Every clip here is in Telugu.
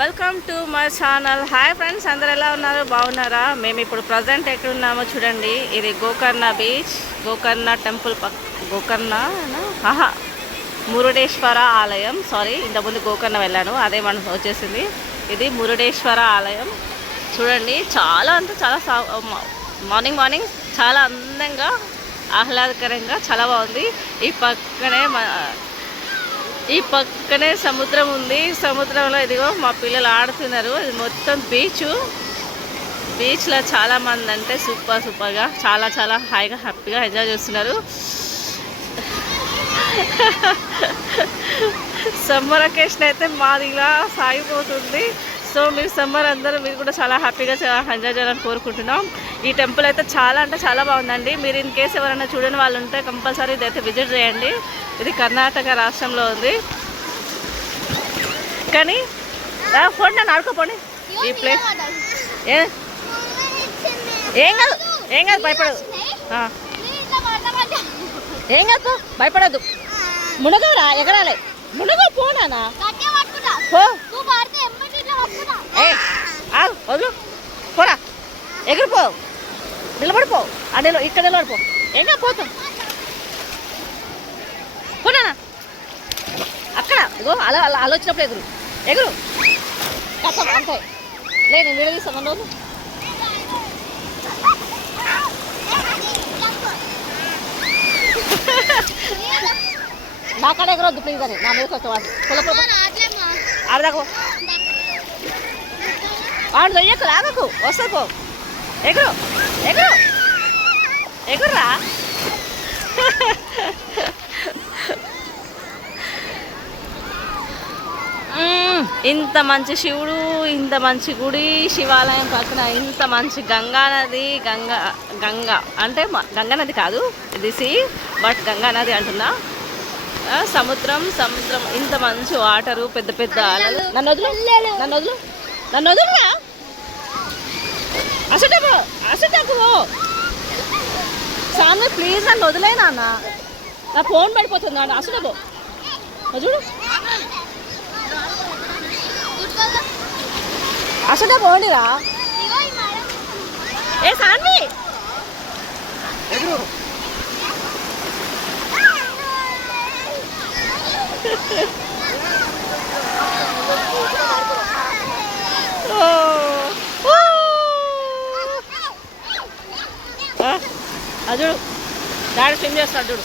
Welcome to my channel. Hi friends, అందరు ఎలా ఉన్నారు? బాగున్నారా? మేము ఇప్పుడు ప్రజెంట్ ఎక్కడ ఉన్నామో చూడండి. ఇది గోకర్ణ బీచ్, గోకర్ణ టెంపుల్ గోకర్ణ మురుడేశ్వర ఆలయం. సారీ, ఇంతకుముందు గోకర్ణ వెళ్ళాను, అదే మనం వచ్చేసింది. ఇది మురుడేశ్వర ఆలయం. చూడండి, చాలా అంటే చాలా మార్నింగ్ చాలా అందంగా ఆహ్లాదకరంగా చాలా బాగుంది. ఈ పక్కనే సముద్రం ఉంది. సముద్రంలో ఇదిగో మా పిల్లలు ఆడుతున్నారు. ఇది మొత్తం బీచ్లో చాలామంది అంటే సూపర్గా చాలా హాయిగా హ్యాపీగా ఎంజాయ్ చేస్తున్నారు. సమ్మర్ వెకేషన్ అయితే మాది ఇలా సాగిపోతుంది. సో మీరు సమ్మర్ అందరూ మీరు కూడా చాలా హ్యాపీగా ఎంజాయ్ చేయాలని కోరుకుంటున్నాం. ఈ టెంపుల్ అయితే చాలా అంటే చాలా బాగుందండి. మీరు ఇన్ కేసు ఎవరైనా చూడని వాళ్ళు ఉంటే కంపల్సరీ ఇదైతే విజిట్ చేయండి. ఇది కర్ణాటక రాష్ట్రంలో ఉంది. కానీ పోండి, నన్ను ఆడుకోపోండి. ఈ ప్లేస్ ఏం కాదు భయపడదు. ఏం కాదు, భయపడద్దు. మునగరా, ఎగరాలే, మునగ పోనా వదులు, పోరా, ఎగిరిపో, నిలబడిపో, ఇక్కడ నిలబడిపో. ఏం కాదు, పోతాం, పోనా అక్కడ. ఇగో అలా వచ్చినప్పుడు ఎగురు కష్టం అంతే. లేదు, నేను విడదీస్తాను రోజు. నా కాడ ఎగరొద్దు ప్లీజ్ అని, నా మీద వచ్చేవాడు ఆడదాకు వాడు దొయ్యకు లాగకు, వస్తుంది పో, ఎగుర్రా. ఇంత మంచి శివుడు, ఇంత మంచి గుడి, శివాలయం పక్కన ఇంత మంచి గంగా నది. గంగా అంటే గంగా నది కాదు, ఇది బట్ గంగా నది అంటున్నా. సముద్రం ఇంత మంచి వాటరు, పెద్ద అలలు. నన్ను వదులురా, అసలు సామి ప్లీజ్, నన్ను వదిలేనా, నా ఫోన్ పడిపోతుంది. నాన్న అసలు చూడు, అసలు పోండిరా. ఏ సాన్వి, చూడు డాడీ స్విమ్ చేస్తాడు చూడు.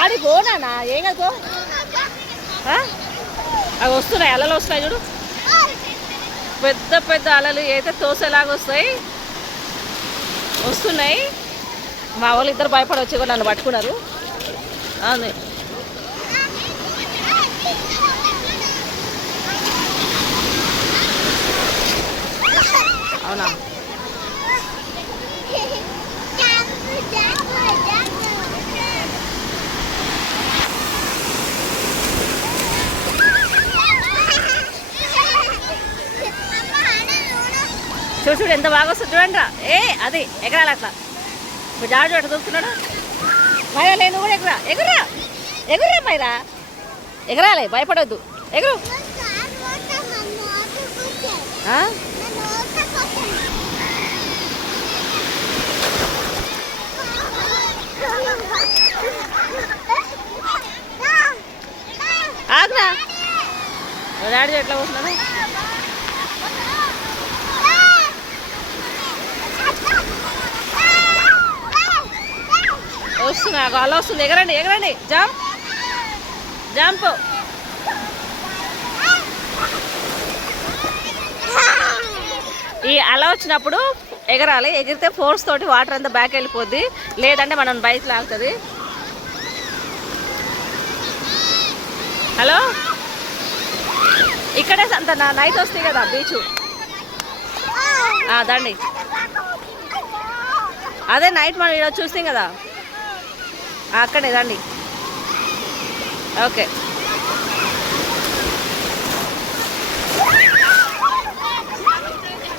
ఆడిపోనా, ఏం కాదు. అవి వస్తున్నాయి, అలలు వస్తున్నాయి చూడు, పెద్ద అలలు అయితే తోసేలాగా వస్తున్నాయి. మా వాళ్ళు ఇద్దరు భయపడి వచ్చి కూడా నన్ను పట్టుకున్నారు. అవునా, చూడు ఎంత బాగా వస్తుంది చూడండి రా. అది ఎగరాలి అట్లా. ఇప్పుడు జాడు అట్లా చూస్తున్నాడు. మైరా లేదు, కూడా ఎగురా మైరా, ఎగరాలి, భయపడొద్దు, ఎగురు. ఆగురా, డాడీ ఎట్లా పోతున్నాడు. వస్తున్నా, అలా వస్తుంది, ఎగరండి, జంప్. ఈ అలా వచ్చినప్పుడు ఎగరాలి. ఎగిరితే ఫోర్స్ తోటి వాటర్ అంతా బ్యాక్ వెళ్ళిపోద్ది, లేదంటే మనం బైక్ లాగుతుంది. హలో, ఇక్కడే అంత నైట్ వస్తాయి కదా బీచ్, దండి. అదే నైట్ మనం ఇక్కడ చూస్తాం కదా, అక్కడే రండి. ఓకే,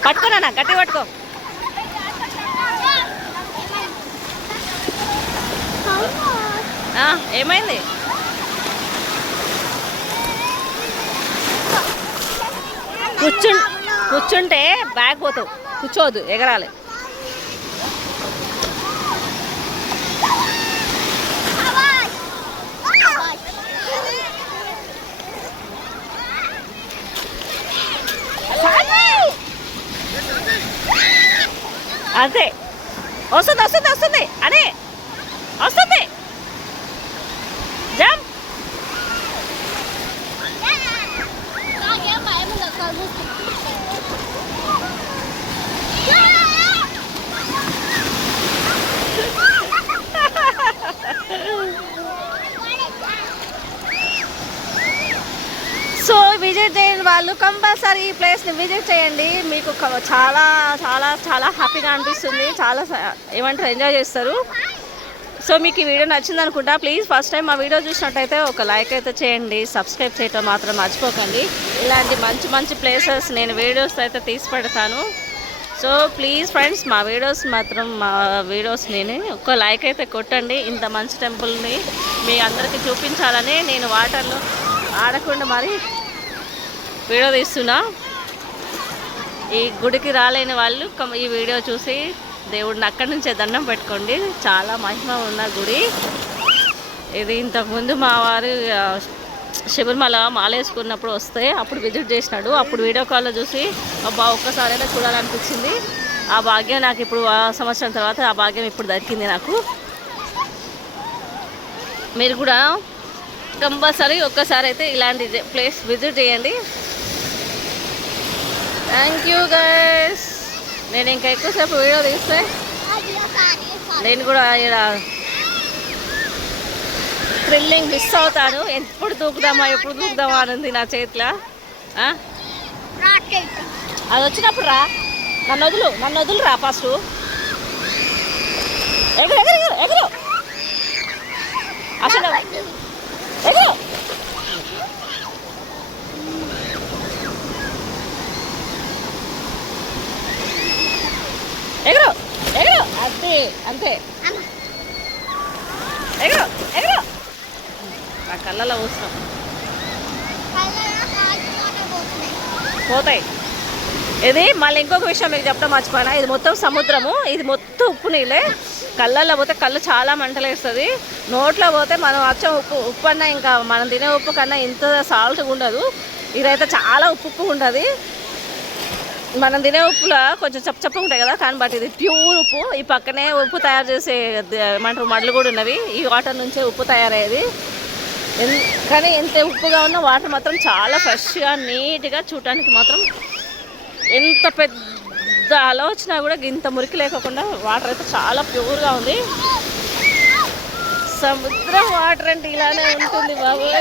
పట్టుకోనా, గట్టి పట్టుకో. ఏమైంది? కూర్చుంటే బ్యాగ్ పోతావు, కూర్చోవద్దు, ఎగరాలి. అంతే, వస్తుంది వస్తుంది వస్తుంది అనే వస్తుంది. జంప్. సో విజిట్ చేయని వాళ్ళు కంపల్సరీ ఈ ప్లేస్ని విజిట్ చేయండి. మీకు చాలా చాలా చాలా హ్యాపీగా అనిపిస్తుంది, చాలా ఏమంటారు ఎంజాయ్ చేస్తారు. సో మీకు ఈ వీడియో నచ్చింది అనుకుంటా. ప్లీజ్ ఫస్ట్ టైం మా వీడియో చూసినట్టయితే ఒక లైక్ అయితే చేయండి, సబ్స్క్రైబ్ చేయటం మాత్రం మర్చిపోకండి. ఇలాంటి మంచి మంచి ప్లేసెస్ నేను వీడియోస్ అయితే తీసి పెడతాను. సో ప్లీజ్ ఫ్రెండ్స్ మా వీడియోస్ నేను ఒక లైక్ అయితే కొట్టండి. ఇంత మంచి టెంపుల్ని మీ అందరికీ చూపించాలని నేను వాటర్లో ఆడకుండా మరి వీడియో తీస్తున్నా. ఈ గుడికి రాలేని వాళ్ళు ఈ వీడియో చూసి దేవుడిని అక్కడి నుంచే దండం పెట్టుకోండి. చాలా మహిమ ఉన్న గుడి ఇది. ఇంతకుముందు మా వారు శబరిమల మాలేసుకున్నప్పుడు వస్తే అప్పుడు విజిట్ చేసినాడు. అప్పుడు వీడియో కాల్లో చూసి అబ్బా ఒక్కసారైనా చూడాలనిపించింది. ఆ భాగ్యం నాకు ఇప్పుడు సంవత్సరం తర్వాత ఆ భాగ్యం ఇప్పుడు దక్కింది నాకు. మీరు కూడా కంపల్సరీ ఒక్కసారి అయితే ఇలాంటి ప్లేస్ విజిట్ చేయండి. Thank you guys. నేను ఇంకా ఎక్కువసేపు వీడియో తీస్తే నేను కూడా ఇలా థ్రిల్లింగ్ మిస్ అవుతాను. ఎప్పుడు దూకుదామా అని ఉంది నా చేతిలో. అది వచ్చినప్పుడు రా, నన్ను వదులు రా. ఫస్ట్ ఎగురు అసలు ఎగురు. అంతే అంతే, ఎగురు. ఆ కళ్ళలో వస్తున్నాం పోతాయి. ఇది మళ్ళీ ఇంకొక విషయం మీకు చెప్పడం మర్చిపోయినా, ఇది మొత్తం సముద్రము, ఇది మొత్తం ఉప్పు నీళ్ళే. కళ్ళల్లో పోతే కళ్ళు చాలా మంటలేస్తుంది. నోట్లో పోతే మనం అచ్చం ఉప్పు అన్నా ఇంకా మనం తినే ఉప్పు కన్నా ఇంత సాల్ట్గా ఉండదు. ఇదైతే చాలా ఉప్పు ఉంటుంది. మనం తినే ఉప్పులో కొంచెం చప్ప ఉంటాయి కదా, కానీ బట్ ఇది ప్యూర్ ఉప్పు. ఈ పక్కనే ఉప్పు తయారు చేసే ఏమంటారు మడులు కూడా ఉన్నవి. ఈ వాటర్ నుంచే ఉప్పు తయారయ్యేది. కానీ ఎంత ఉప్పుగా ఉన్న వాటర్ మాత్రం చాలా ఫ్రెష్గా నీట్గా చూడటానికి మాత్రం ఎంత పెద్ద అలా వచ్చినా కూడా ఇంత మురికి లేకుండా వాటర్ అయితే చాలా ప్యూర్గా ఉంది. సముద్రం వాటర్ అంటే ఇలానే ఉంటుంది బాబోయ్.